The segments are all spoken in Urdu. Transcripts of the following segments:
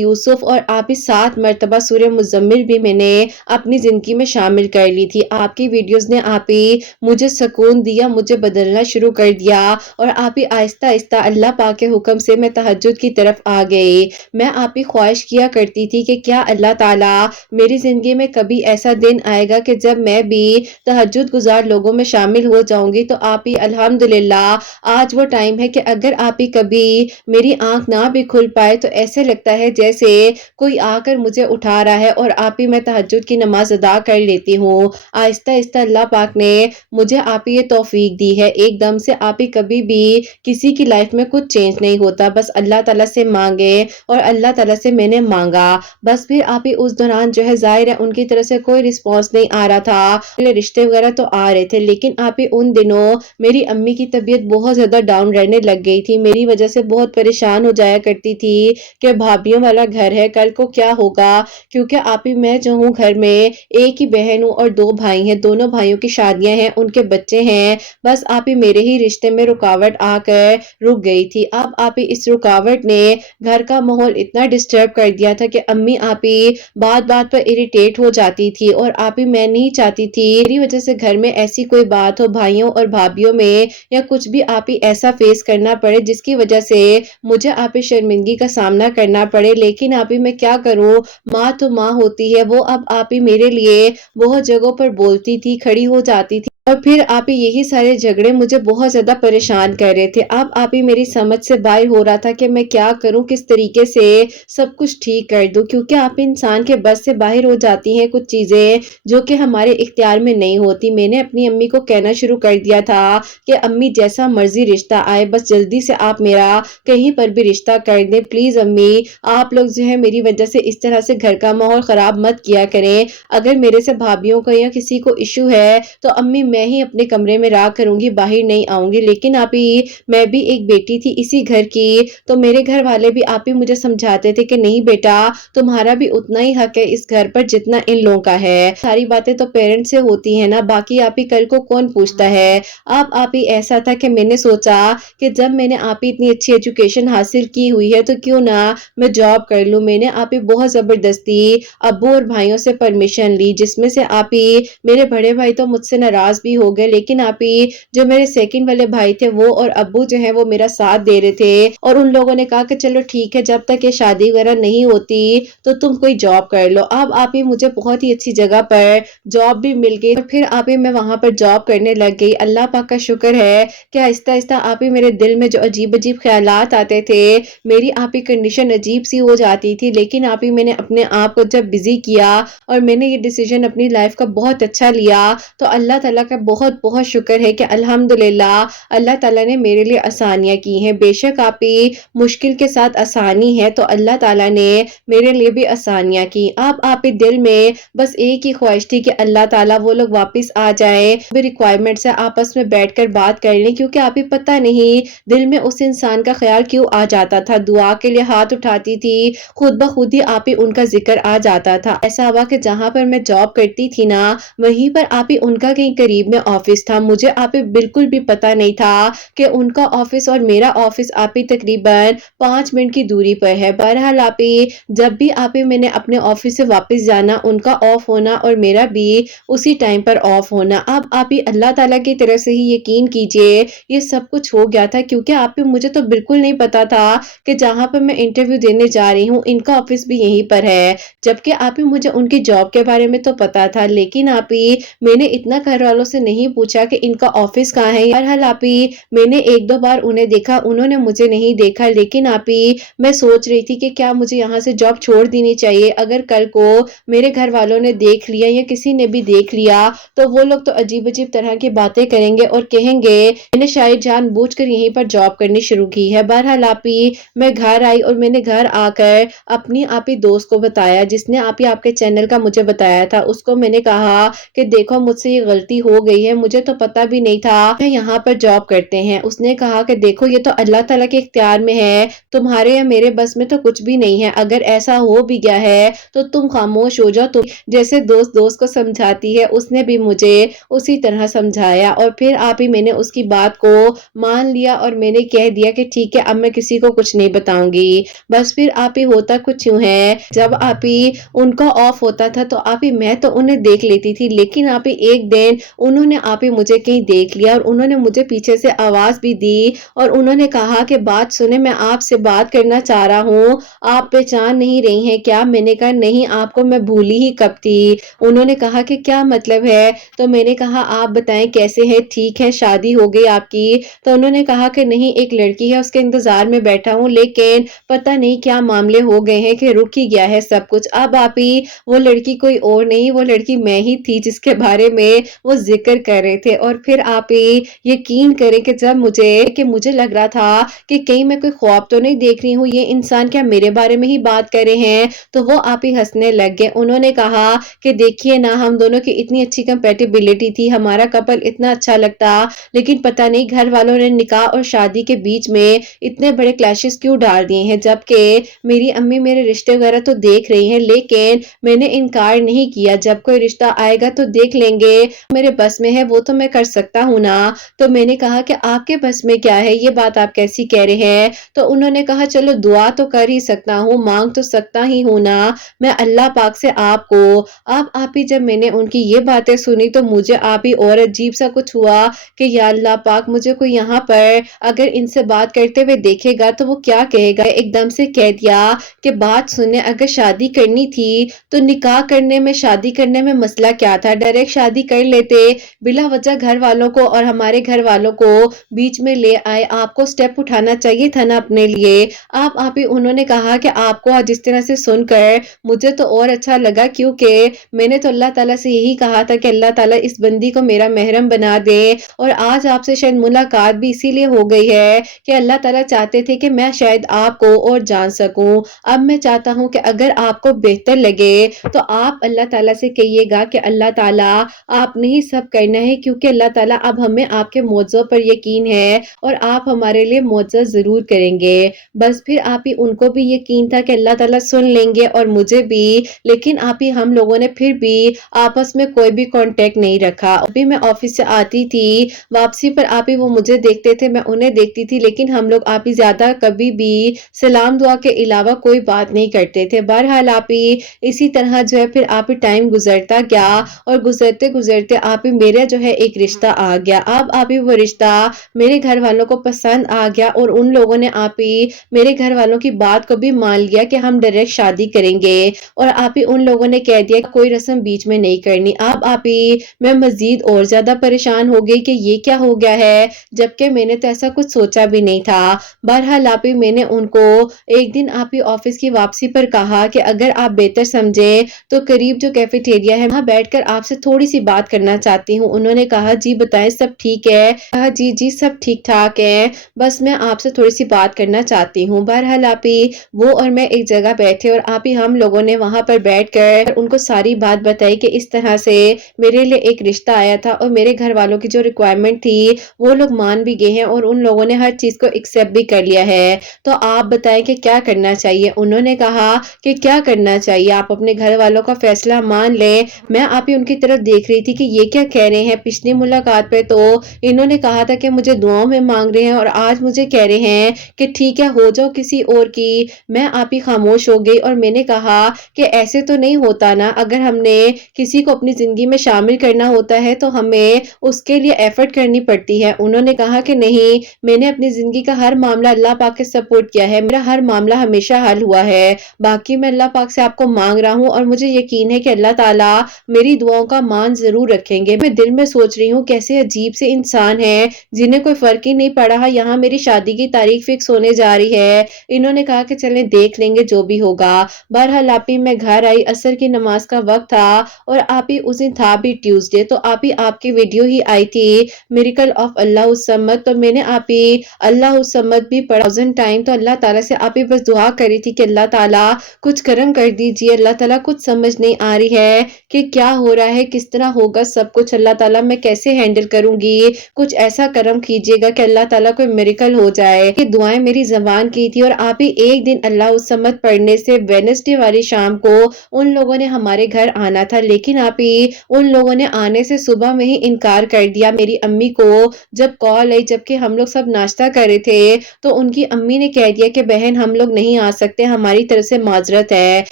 یوسف اور آپ ہی 7 مرتبہ سورہ مزمل بھی میں نے اپنی زندگی میں شامل کر لی تھی۔ آپ کی ویڈیوز نے آپ ہی مجھے سکون دیا، مجھے بدلنا شروع کر دیا اور آپ ہی آہستہ آہستہ اللہ پاک کے حکم سے میں تہجد کی طرف آ گئی۔ میں آپ ہی خواہش کیا کرتی تھی کہ کیا اللہ تعالیٰ میری زندگی میں کبھی ایسا دن آئے گا کہ جب میں بھی تہجد گزار لوگوں میں شامل ہو جاؤں گی۔ تو آپ ہی الحمدللہ آج وہ ٹائم ہے کہ اگر آپ ہی کبھی میری آنکھ نہ بھی کھل پائے تو ایسے لگتا ہے جیسے کوئی آ کر مجھے اٹھا رہا ہے اور آپ ہی میں تہجد کی نماز ادا کر لیتی ہوں۔ آہستہ آہستہ اللہ پاک نے مجھے آپ ہی یہ توفیق دی ہے۔ ایک دم سے آپ ہی کبھی بھی کسی کی لائف میں کچھ چینج نہیں ہوتا، بس اللہ تعالیٰ سے مانگے اور اللہ تعالیٰ سے میں نے مانگا بس۔ پھر آپ ہی اس دوران جو ہے ظاہر ہے ان کی طرف سے کوئی رسپانس نہیں آ رہا تھا، رشتے وغیرہ تو آ رہے تھے لیکن آپ ہی ان دنوں میری امی کی طبیعت بہت زیادہ ڈاؤن رہنے لگ گئی تھی، میری وجہ سے بہت پریشان ہو جایا کرتی تھی کہ بھابھیوں والا گھر ہے، کل کو کیا ہوگا، کیونکہ آپ ہی میں جو ہوں گھر میں ایک ہی بہن ہوں اور 2 بھائی ہیں، دونوں بھائیوں کی شادیاں ہیں، ان کے بچے ہیں، بس آپ ہی میرے ہی رشتے میں رکاوٹ آ کر رک گئی تھی۔ اب آپ ہی اس رکاوٹ نے گھر کا ماحول اتنا ڈسٹرب کر دیا تھا کہ امی آپ ہی بات بات پر اریٹیٹ ہو جاتی تھی اور آپ ہی میں نہیں چاہتی تھی میری وجہ سے گھر میں ایسی کوئی بات ہو بھائیوں اور بھابھیوں میں یا کچھ بھی آپ ہی ایسا فیس کرنا پڑے جس کی وجہ سے مجھے آپ ہی شرمندگی کا سامنا کرنا پڑے، لیکن آپ ہی میں کیا کروں، ماں تو ماں ہوتی ہے، وہ اب آپ ہی میرے لیے بہت جگہوں پر بولتی تھی، کھڑی ہو جاتی تھی اور پھر آپ ہی یہی سارے جھگڑے مجھے بہت زیادہ پریشان کر رہے تھے۔ اب آپ ہی میری سمجھ سے باہر ہو رہا تھا کہ میں کیا کروں، کس طریقے سے سب کچھ ٹھیک کر دوں، کیونکہ آپ انسان کے بس سے باہر ہو جاتی ہیں کچھ چیزیں جو کہ ہمارے اختیار میں نہیں ہوتی۔ میں نے اپنی امی کو کہنا شروع کر دیا تھا کہ امی جیسا مرضی رشتہ آئے بس جلدی سے آپ میرا کہیں پر بھی رشتہ کر دیں، پلیز امی آپ لوگ جو ہے میری وجہ سے اس طرح سے گھر کا ماحول خراب مت کیا کریں، اگر میرے سے بھابھیوں کو یا کسی کو ایشو ہے تو امی میں ہی اپنے کمرے میں رہا کروں گی، باہر نہیں آؤں گی۔ لیکن آپ ہی میں بھی ایک بیٹی تھی اسی گھر کی، تو میرے گھر والے بھی آپ ہی مجھے سمجھاتے تھے کہ نہیں بیٹا تمہارا بھی اتنا ہی حق ہے اس گھر پر جتنا ان لوگوں کا ہے، ساری باتیں تو پیرنٹ سے ہوتی ہیں نا، باقی آپ ہی کل کو کون پوچھتا ہے۔ اب آپ ہی ایسا تھا کہ میں نے سوچا کہ جب میں نے آپ ہی اتنی اچھی ایجوکیشن حاصل کی ہوئی ہے تو کیوں نہ میں جاب کر لوں۔ میں نے آپ ہی بہت زبردستی ابو اور بھائیوں سے پرمیشن لی، جس میں سے آپ ہی میرے بڑے بھائی تو مجھ سے ناراض بھی ہو گئے، لیکن آپ ہی جو میرے سیکنڈ والے بھائی تھے وہ اور ابو جو ہیں وہ میرا ساتھ دے رہے تھے اور ان لوگوں نے کہا کہ چلو ٹھیک ہے جب تک یہ شادی وغیرہ نہیں ہوتی تو تم کوئی جاب کر لو۔ اب آپ ہی مجھے بہت ہی اچھی جگہ پر جاب بھی مل گئی اور پھر آپ ہی میں وہاں پر جاب کرنے لگ گئی۔ اللہ پاک کا شکر ہے کہ آہستہ آہستہ آپ ہی میرے دل میں جو عجیب عجیب خیالات آتے تھے، میری آپ ہی کنڈیشن عجیب سی ہو جاتی تھی، لیکن آپ ہی میں نے اپنے آپ کو جب بزی کیا اور میں نے یہ ڈیسیجن اپنی لائف کا بہت اچھا لیا تو اللہ تعالیٰ کا بہت بہت شکر ہے کہ الحمدللہ اللہ تعالیٰ نے میرے لیے آسانیاں کی ہیں۔ بے شک آپ ہی مشکل کے ساتھ آسانی ہے تو اللہ تعالیٰ نے میرے لیے بھی آسانیاں کی۔ اب آپ ہی دل میں بس ایک ہی خواہش تھی کہ اللہ تعالیٰ وہ لوگ واپس آ جائیں، بھی ریکوائرمنٹ سے آپس میں بیٹھ کر بات کر لیں، کیونکہ آپ ہی پتہ نہیں دل میں اس انسان کا خیال کیوں آ جاتا تھا، دعا کے لیے ہاتھ اٹھاتی تھی خود بخود ہی آپ ہی ان کا ذکر آ جاتا تھا۔ ایسا ہوا کہ جہاں پر میں جاب کرتی تھی نا وہیں پر آپ ہی ان کا کہیں قریب میں آفس تھا، مجھے آپ ہی بالکل بھی پتہ نہیں تھا کہ ان کا آفس اور میرا آفس آپ ہی تقریباً 5 منٹ کی دوری پر ہے۔ بہرحال آپ ہی جب بھی آپ ہی میں نے اپنے آفس سے واپس جانا ان کا آف ہونا اور میرا بھی اسی ٹائم پر آف ہونا۔ اب آپ ہی اللہ تعالیٰ کی طرف سے ہی یقین کیجئے یہ سب کچھ ہو گیا تھا، کیونکہ آپ ہی مجھے تو بالکل نہیں پتا تھا کہ جہاں پر میں انٹرویو دینے جا رہی ہوں ان کا آفس بھی یہیں پر ہے، جبکہ آپ ہی مجھے ان کی جاب کے بارے میں تو پتا تھا، لیکن آپ ہی میں نے اتنا گھر والوں سے نہیں پوچھا کہ ان کا آفس کہاں ہے۔ بہرحال آپ ہی میں نے 1-2 بار انہیں دیکھا، انہوں نے مجھے نہیں دیکھا، لیکن آپ ہی میں سوچ رہی تھی کہ کیا مجھے یہاں سے جاب چھوڑ دینی چاہیے، اگر کل کو میرے گھر والوں نے دیکھ لیا یا کسی نے بھی دیکھ لیا تو وہ لوگ تو عجیب عجیب طرح کی باتیں کریں گے اور کہیں گے میں نے شاید جان بوجھ کر یہیں پر جاب کرنی شروع کی ہے۔ بہرحال آپ ہی میں گھر آئی اور میں نے گھر آ کر اپنی آپ ہی دوست کو بتایا جس نے آپ ہی آپ کے چینل کا مجھے بتایا تھا، اس کو میں نے کہا کہ دیکھو مجھ سے یہ غلطی ہو ہو گئی ہے، مجھے تو پتہ بھی نہیں تھا کہ یہاں پر جاب کرتے ہیں۔ اس نے کہا کہ دیکھو یہ تو اللہ تعالیٰ کے اختیار میں ہے، تمہارے یا میرے بس میں تو کچھ بھی نہیں ہے، اگر ایسا ہو بھی گیا ہے تو تم خاموش ہو جاؤ۔ تم جیسے دوست کو سمجھاتی ہے، اس نے بھی مجھے اسی طرح سمجھایا، اور پھر آپ ہی میں نے اس کی بات کو مان لیا اور میں نے کہہ دیا کہ ٹھیک ہے اب میں کسی کو کچھ نہیں بتاؤں گی۔ بس پھر آپ ہی ہوتا کچھ یوں ہے، جب آپ ہی ان کا آف ہوتا تھا تو آپ ہی میں تو انہیں دیکھ لیتی تھی، لیکن آپ ہی ایک دن انہوں نے آپ ہی مجھے کہیں دیکھ لیا اور انہوں نے مجھے پیچھے سے آواز بھی دی اور انہوں نے کہا کہ بات سنیں، میں آپ سے بات کرنا چاہ رہا ہوں، آپ پہچان نہیں رہی ہیں کیا؟ میں نے کہا نہیں، آپ کو میں بھولی ہی کب تھی۔ انہوں نے کہا کہ کیا مطلب ہے؟ تو میں نے کہا آپ بتائیں کیسے ہیں، ٹھیک ہے، شادی ہو گئی آپ کی؟ تو انہوں نے کہا کہ نہیں، ایک لڑکی ہے اس کے انتظار میں بیٹھا ہوں، لیکن پتہ نہیں کیا معاملے ہو گئے ہیں کہ رک ہی گیا ہے سب کچھ۔ اب آپ ہی وہ لڑکی کوئی اور نہیں، وہ لڑکی میں ہی تھی جس کے بارے میں وہ ذکر کر رہے تھے۔ اور پھر آپ ہی یقین کریں کہ جب مجھے لگ رہا تھا کہ کہیں میں کوئی خواب تو نہیں دیکھ رہی ہوں، یہ انسان کیا میرے بارے میں ہی بات کر رہے ہیں، تو وہ آپ ہی ہنسنے لگ گئے۔ انہوں نے کہا کہ دیکھیے نا، ہم دونوں کی اتنی اچھی کمپیٹیبلٹی تھی، ہمارا کپل اتنا اچھا لگتا، لیکن پتہ نہیں گھر والوں نے نکاح اور شادی کے بیچ میں اتنے بڑے کلیشز کیوں ڈال دیے ہیں، جبکہ میری امی میرے رشتے وغیرہ تو دیکھ رہی ہیں، لیکن میں نے انکار نہیں کیا، جب کوئی رشتہ آئے گا تو دیکھ لیں گے، میرے بس میں ہے وہ تو میں کر سکتا ہوں نا۔ تو میں نے کہا کہ آپ کے بس میں کیا ہے، یہ بات آپ کیسی کہہ رہے ہیں؟ تو انہوں نے کہا چلو دعا تو کر ہی سکتا ہوں، مانگ تو سکتا ہی ہوں نا میں اللہ پاک سے آپ کو۔ اب آپ ہی جب میں نے ان کی یہ باتیں سنی تو مجھے آپ ہی اور عجیب سا کچھ ہوا کہ یا اللہ پاک، مجھے کوئی یہاں پر اگر ان سے بات کرتے ہوئے دیکھے گا تو وہ کیا کہے گا۔ ایک دم سے کہہ دیا کہ بات سنیں، اگر شادی کرنی تھی تو نکاح کرنے میں، شادی کرنے میں مسئلہ کیا تھا، ڈائریکٹ شادی کر لیتے، بلا وجہ گھر والوں کو اور ہمارے گھر والوں کو بیچ میں لے آئے، آپ کو سٹیپ اٹھانا چاہیے تھا نا اپنے لیے۔ آپ ہی انہوں نے کہا کہ آپ کو جس طرح سے سن کر مجھے تو اور اچھا لگا، کیونکہ میں نے تو اللہ تعالیٰ سے یہی کہا تھا کہ اللہ تعالیٰ اس بندی کو میرا محرم بنا دے، اور آج آپ سے شاید ملاقات بھی اسی لیے ہو گئی ہے کہ اللہ تعالیٰ چاہتے تھے کہ میں شاید آپ کو اور جان سکوں۔ اب میں چاہتا ہوں کہ اگر آپ کو بہتر لگے تو آپ اللہ تعالیٰ سے کہیے گا کہ اللہ تعالیٰ آپ نے ہی سب کرنا ہے، کیونکہ اللہ تعالیٰ اب ہمیں آپ کے معجزوں پر یقین ہے اور آپ ہمارے لیے معجزہ ضرور کریں گے۔ بس پھر آپ ہی ان کو بھی یقین تھا کہ اللہ تعالیٰ سن لیں گے اور مجھے بھی، لیکن آپ ہی ہم لوگوں نے پھر بھی آپس میں کوئی بھی کانٹیکٹ نہیں رکھا۔ ابھی میں آفس سے آتی تھی، واپسی پر آپ ہی وہ مجھے دیکھتے تھے، میں انہیں دیکھتی تھی، لیکن ہم لوگ آپ ہی زیادہ کبھی بھی سلام دعا کے علاوہ کوئی بات نہیں کرتے تھے۔ بہرحال آپ ہی اسی طرح جو ہے پھر آپ ہی ٹائم گزرتا گیا اور گزرتے گزرتے آپ ہی میرا جو ہے ایک رشتہ آ گیا۔ اب آپ ہی وہ رشتہ میرے گھر والوں کو پسند آ گیا اور ان لوگوں نے آپ ہی میرے گھر والوں کی بات کو بھی مان لیا کہ ہم ڈائریکٹ شادی کریں گے، اور آپ ہی ان لوگوں نے کہہ دیا کہ کوئی رسم بیچ میں نہیں کرنی۔ اب آپ ہی میں مزید اور زیادہ پریشان ہو گئی کہ یہ کیا ہو گیا ہے، جبکہ میں نے تو ایسا کچھ سوچا بھی نہیں تھا۔ بہرحال آپ ہی میں نے ان کو ایک دن آپ ہی آفس کی واپسی پر کہا کہ اگر آپ بہتر سمجھیں تو قریب جو کیفیٹیریا ہے وہاں بیٹھ کر آپ سے تھوڑی سی بات کرنا چاہتی ہوں۔ انہوں نے کہا جی بتائیں، سب ٹھیک ہے؟ کہا جی سب ٹھیک ٹھاک ہے، بس میں آپ سے تھوڑی سی بات کرنا چاہتی ہوں۔ بہرحال آپ ہی وہ اور میں ایک جگہ بیٹھے اور آپ ہی ہم لوگوں نے وہاں پر بیٹھ کر ان کو ساری بات بتائی کہ اس طرح سے میرے لیے ایک رشتہ آیا تھا اور میرے گھر والوں کی جو ریکوائرمنٹ تھی وہ لوگ مان بھی گئے ہیں اور ان لوگوں نے ہر چیز کو ایکسیپٹ بھی کر لیا ہے، تو آپ بتائیں کہ کیا کرنا چاہیے۔ انہوں نے کہا کہ کیا کرنا چاہیے، آپ اپنے گھر والوں کا فیصلہ مان لیں۔ میں آپ ہی ان کی طرف دیکھ رہی تھی کہ یہ کیا کہہ رہے ہیں، پچھلی ملاقات پہ تو انہوں نے کہا تھا کہ مجھے دعاؤں میں مانگ رہے ہیں اور آج مجھے کہہ رہے ہیں کہ ٹھیک ہے ہو جاؤ کسی اور کی۔ میں آپ ہی خاموش ہو گئی اور میں نے کہا کہ ایسے تو نہیں ہوتا نا، اگر ہم نے کسی کو اپنی زندگی میں شامل کرنا ہوتا ہے تو ہمیں اس کے لیے ایفرٹ کرنی پڑتی ہے۔ انہوں نے کہا کہ نہیں، میں نے اپنی زندگی کا ہر معاملہ اللہ پاک کے سپورٹ کیا ہے، میرا ہر معاملہ ہمیشہ حل ہوا ہے، باقی میں اللہ پاک سے آپ کو مانگ رہا ہوں اور مجھے یقین ہے کہ اللہ تعالیٰ میری دعاؤں کا مان ضرور رکھیں گے۔ میں دل میں سوچ رہی ہوں کیسے عجیب سے انسان ہیں جنہیں کوئی فرق ہی نہیں پڑا، یہاں میری شادی کی تاریخ فکس ہونے جا رہی ہے۔ انہوں نے کہا کہ چلیں دیکھ لیں گے جو بھی ہوگا۔ بہرحال آپ ہی میں گھر آئی، عصر کی نماز کا وقت تھا اور آپ ہی اس دن تھا بھی ٹیوزڈے، تو آپ ہی آپ کی ویڈیو ہی آئی تھی میریکل آف اللہ الصمد، تو میں نے آپ ہی اللہ الصمد بھی پڑھا 1000 ٹائم، تو اللہ تعالیٰ سے آپ ہی بس دعا کری تھی کہ اللہ تعالیٰ کچھ کرم کر دیجئے، اللہ تعالیٰ کچھ سمجھ نہیں آ رہی ہے کہ کیا ہو رہا ہے، کس طرح ہوگا سب کچھ۔ کچھ اللہ تعالیٰ میں کیسے ہینڈل کروں گی، کچھ ایسا کرم کیجیے گا کہ اللہ تعالیٰ کوئی میریکل ہو جائے۔ یہ دعائیں میری زبان کی تھی اور آپ ہی ایک دن اللہ الصمد پڑھنے سے ویڈنسڈے والی شام کو ان لوگوں نے ہمارے گھر آنا تھا، لیکن آپ ہی ان لوگوں نے آنے سے صبح میں ہی انکار کر دیا۔ میری امی کو جب کال آئی جبکہ ہم لوگ سب ناشتہ کر رہے تھے تو ان کی امی نے کہہ دیا کہ بہن ہم لوگ نہیں آ سکتے، ہماری طرف سے معذرت ہے۔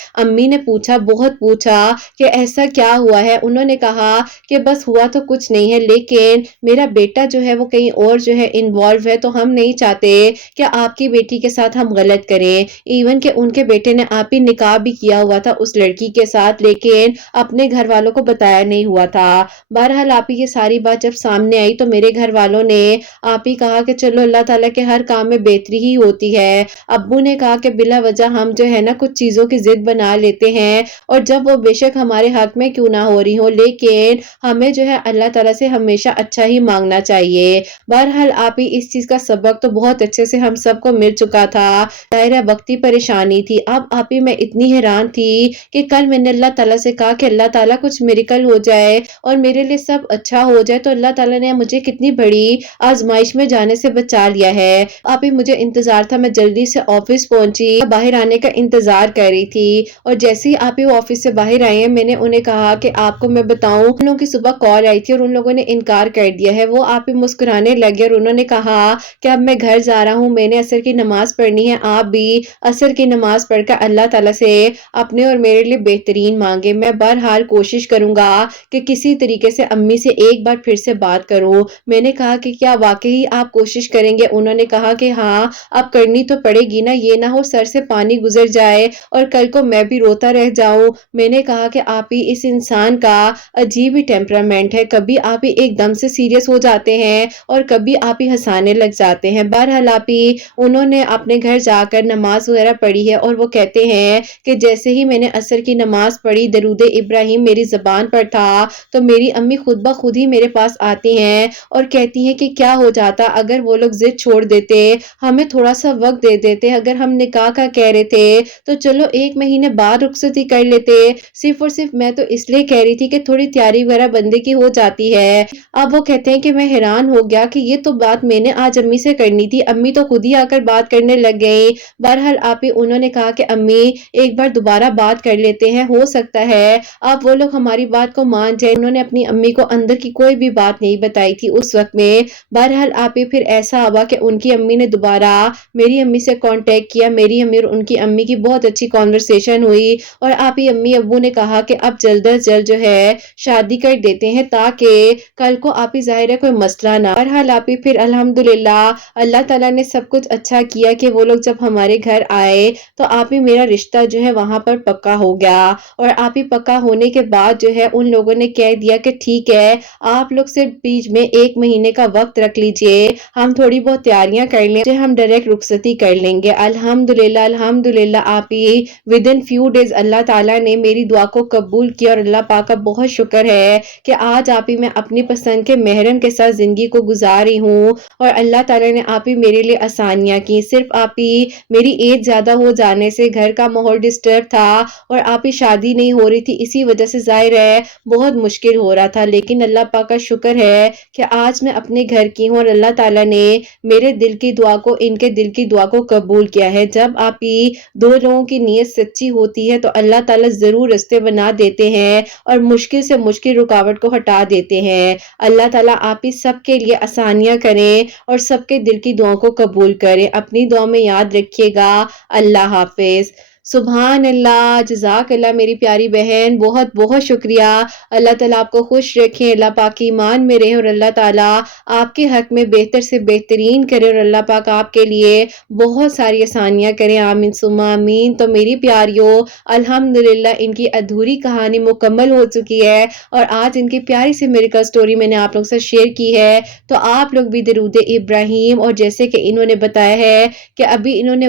امی نے پوچھا، بہت پوچھا کہ ایسا کیا ہوا ہے؟ انہوں نے کہا کہ بس ہوا تو کچھ نہیں ہے، لیکن میرا بیٹا جو ہے وہ کہیں اور جو ہے انوالو ہے، تو ہم نہیں چاہتے کہ آپ کی بیٹی کے ساتھ ہم غلط کریں۔ ایون کہ ان کے بیٹے نے آپ ہی نکاح بھی کیا ہوا تھا اس لڑکی کے ساتھ، لیکن اپنے گھر والوں کو بتایا نہیں ہوا تھا۔ بہرحال آپ ہی یہ ساری بات جب سامنے آئی تو میرے گھر والوں نے آپ ہی کہا کہ چلو اللہ تعالیٰ کے ہر کام میں بہتری ہی ہوتی ہے۔ ابو نے کہا کہ بلا وجہ ہم جو ہے نا کچھ چیزوں کی ضد بنا لیتے ہیں، اور جب وہ بے شک ہمارے حق میں کیوں نہ ہو رہی ہو، لیکن ہمیں جو ہے اللہ تعالیٰ سے ہمیشہ اچھا ہی مانگنا چاہیے۔ بہرحال آپ ہی اس چیز کا سبق تو بہت اچھے سے ہم سب کو مل چکا تھا، ظاہرہ وقتی پریشانی تھی۔ اب آپ ہی میں اتنی حیران تھی کہ کل میں نے اللہ تعالیٰ سے کہا کہ اللہ تعالیٰ کچھ میریکل ہو جائے اور میرے لیے سب اچھا ہو جائے، تو اللہ تعالیٰ نے مجھے کتنی بڑی آزمائش میں جانے سے بچا لیا ہے۔ آپ ہی مجھے انتظار تھا، میں جلدی سے آفس پہنچی، باہر آنے کا انتظار کر رہی تھی، اور جیسے ہی آپ ہی آفس سے باہر آئے ہیں میں نے انہیں کہا کہ آپ کو میں بتاؤں ان لوگوں کی صبح کال آئی تھی اور ان لوگوں نے انکار کر دیا ہے۔ وہ آپ ہی مسکرانے لگے اور انہوں نے کہا کہ اب میں گھر جا رہا ہوں، میں نے عصر کی نماز پڑھنی ہے، آپ بھی عصر کی نماز پڑھ کر اللہ تعالیٰ سے اپنے اور میرے لیے بہترین مانگے۔ میں بہرحال کوشش کروں گا کہ کسی طریقے سے امی سے ایک بار پھر سے بات کروں۔ میں نے کہا کہ کیا واقعی آپ کوشش کریں گے؟ انہوں نے کہا کہ ہاں اب کرنی تو پڑے گی نا، یہ نہ ہو سر سے پانی گزر جائے اور کل کو میں بھی روتا رہ جاؤں۔ میں نے کہا کہ آپ ہی اس انسان کا عجیب ہی ٹیمپرامنٹ ہے، کبھی آپ ہی ایک دم سے سیریس ہو جاتے ہیں اور کبھی آپ ہی ہنسانے لگ جاتے ہیں۔ بہرحال آپ ہی انہوں نے اپنے گھر جا کر نماز وغیرہ پڑھی ہے اور وہ کہتے ہیں کہ جیسے ہی میں نے عصر کی نماز پڑھی، درود ابراہیم میری زبان پر تھا، تو میری امی خود بخود ہی میرے پاس آتی ہیں اور کہتی ہیں کہ کیا ہو جاتا اگر وہ لوگ ضد چھوڑ دیتے، ہمیں تھوڑا سا وقت دے دیتے، اگر ہم نکاح کا کہہ رہے تھے تو چلو 1 مہینے بعد رخصتی کر لیتے، صرف اور صرف میں تو اس لیے کہہ رہی تھی کہ تھوڑی تیاری وغیرہ بندے کی ہو جاتی ہے۔ اب وہ کہتے ہیں کہ میں حیران ہو گیا کہ یہ تو بات میں نے آج امی سے کرنی تھی، امی تو خود ہی آ کر بات کرنے لگ گئی۔ بہرحال آپ ہی انہوں نے کہا کہ امی ایک بار دوبارہ بات کر لیتے ہیں، ہو سکتا ہے اب وہ لوگ ہماری بات کو مان جائے۔ انہوں نے اپنی امی کو اندر کی کوئی بھی بات نہیں بتائی تھی اس وقت میں۔ بہرحال آپ ہی پھر ایسا ہوا کہ ان کی امی نے دوبارہ میری امی سے کانٹیکٹ کیا، میری امی اور ان کی امی کی بہت اچھی کنورسیشن ہوئی، اور آپ ہی امی ابو نے کہا کہ اب جلد از جلد جو ہے شادی کر دیتے ہیں تاکہ کل کو آپ ہی ظاہر ہے کوئی مسئلہ نہ۔ بہرحال آپ ہی پھر الحمدللہ اللہ تعالیٰ نے سب کچھ اچھا کیا کہ وہ لوگ جب ہمارے گھر آئے تو آپ ہی میرا رشتہ جو ہے وہاں پر پکا ہو گیا، اور آپ ہی پکا ہونے کے بعد جو ہے ان لوگوں نے کہہ دیا کہ ٹھیک ہے آپ لوگ سے بیچ میں 1 مہینے کا وقت رکھ لیجئے، ہم تھوڑی بہت تیاریاں کر لیں، ہم ڈائریکٹ رخصتی کر لیں گے۔ الحمدللہ الحمدللہ آپ ہی within few days اللہ تعالیٰ نے میری دعا کو قبول کیا، اور اللہ پاک کا بہت شکر ہے کہ آج آپ ہی میں اپنی پسند کے محرم کے ساتھ زندگی کو گزار رہی ہوں، اور اللہ تعالیٰ نے آپ ہی میرے لیے آسانیاں کی۔ صرف آپ ہی میری ایج زیادہ ہو جانے سے گھر کا ماحول ڈسٹرب تھا اور آپ ہی شادی نہیں ہو رہی تھی، اسی وجہ سے ظاہر ہے بہت مشکل ہو رہا تھا، لیکن اللہ پاک کا شکر ہے کہ آج میں اپنے گھر کی ہوں اور اللہ تعالیٰ نے میرے دل کی دعا کو، ان کے دل کی دعا کو قبول کیا ہے۔ جب آپ ہی 2 لوگوں کی نیت سچی ہوتی ہے تو اللہ تعالیٰ ضرور راستے بنا دیتے ہیں اور مشکل سے مشکل رکاوٹ کو ہٹا دیتے ہیں۔ اللہ تعالیٰ آپ ہی سب کے لیے آسانیاں کریں اور سب کے دل کی دعاؤں کو قبول کریں۔ اپنی دعا میں یاد رکھیے گا۔ اللہ حافظ۔ سبحان اللہ، جزاک اللہ میری پیاری بہن، بہت بہت شکریہ۔ اللہ تعالیٰ آپ کو خوش رکھیں، اللہ پاک ایمان میں رہے، اور اللہ تعالیٰ آپ کے حق میں بہتر سے بہترین کرے، اور اللہ پاک آپ کے لیے بہت ساری آسانیاں کریں، آمین ثم آمین۔ تو میری پیاریوں، الحمدللہ ان کی ادھوری کہانی مکمل ہو چکی ہے، اور آج ان کی پیاری سی میریکل سٹوری میں نے آپ لوگ سے شیئر کی ہے۔ تو آپ لوگ بھی درود ابراہیم، اور جیسے کہ انہوں نے بتایا ہے کہ ابھی انہوں نے